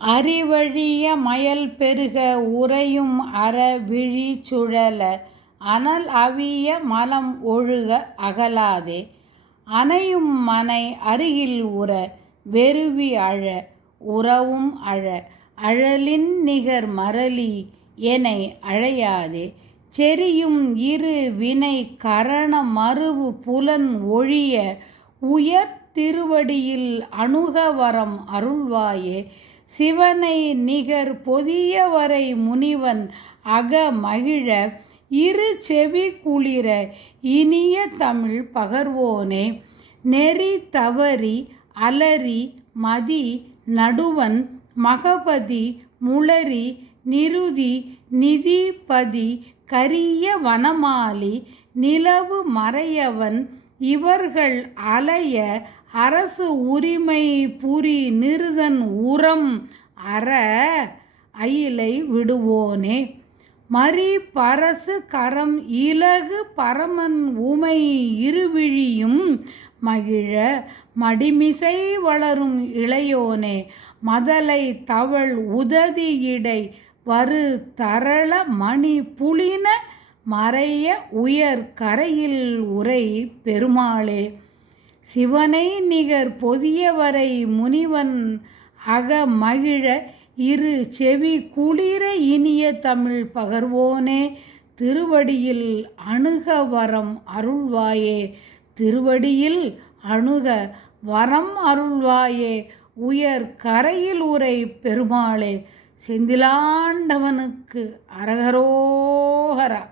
அறிவழிய மயல் பெருக உறையும் அற விழி சுழல அனல் அவிய மலம் ஒழுக அகலாதே அனையும் மனை அருகில் உற வெருவி அழ உறவும் அழ அழலின் நிகர் மறலி எனை அழையாதே செறியும் இரு வினை கரண மருவு புலன் ஒழிய உயர் திருவடியில் அணுக வரம் அருள்வாயே சிவனை நிகர் பொதியவரை முனிவன் அக மகிழ இரு செவி குளிர இனிய தமிழ் பகர்வோனே நெறி தவறி அலறி மதி நடுவன் மகபதி முளரி நிருதி நிதிபதி கரிய வனமாலி நிலவு மறையவன் இவர்கள் அலைய அரசு உரிமை புரி நிருதன் உரம் அற அயிலை விடுவோனே மரி பரசு கரம் இலகு பரமன் உமை இருவிழியும் மகிழ மடிமிசை வளரும் இளையோனே மதலை தவள் உததி இடை வரு தரள மணி புலின மறைய உயர் கரையில் உரை பெருமாளே சிவனை நிகர் பொதியவரை முனிவன் அக மகிழ இரு செவி குளிர இனிய தமிழ் பகர்வோனே திருவடியில் அணுக வரம் அருள்வாயே திருவடியில் அணுக வரம் அருள்வாயே உயர் கரையில் உரை பெருமாளே செந்திலாண்டவனுக்கு அரகரோகரா.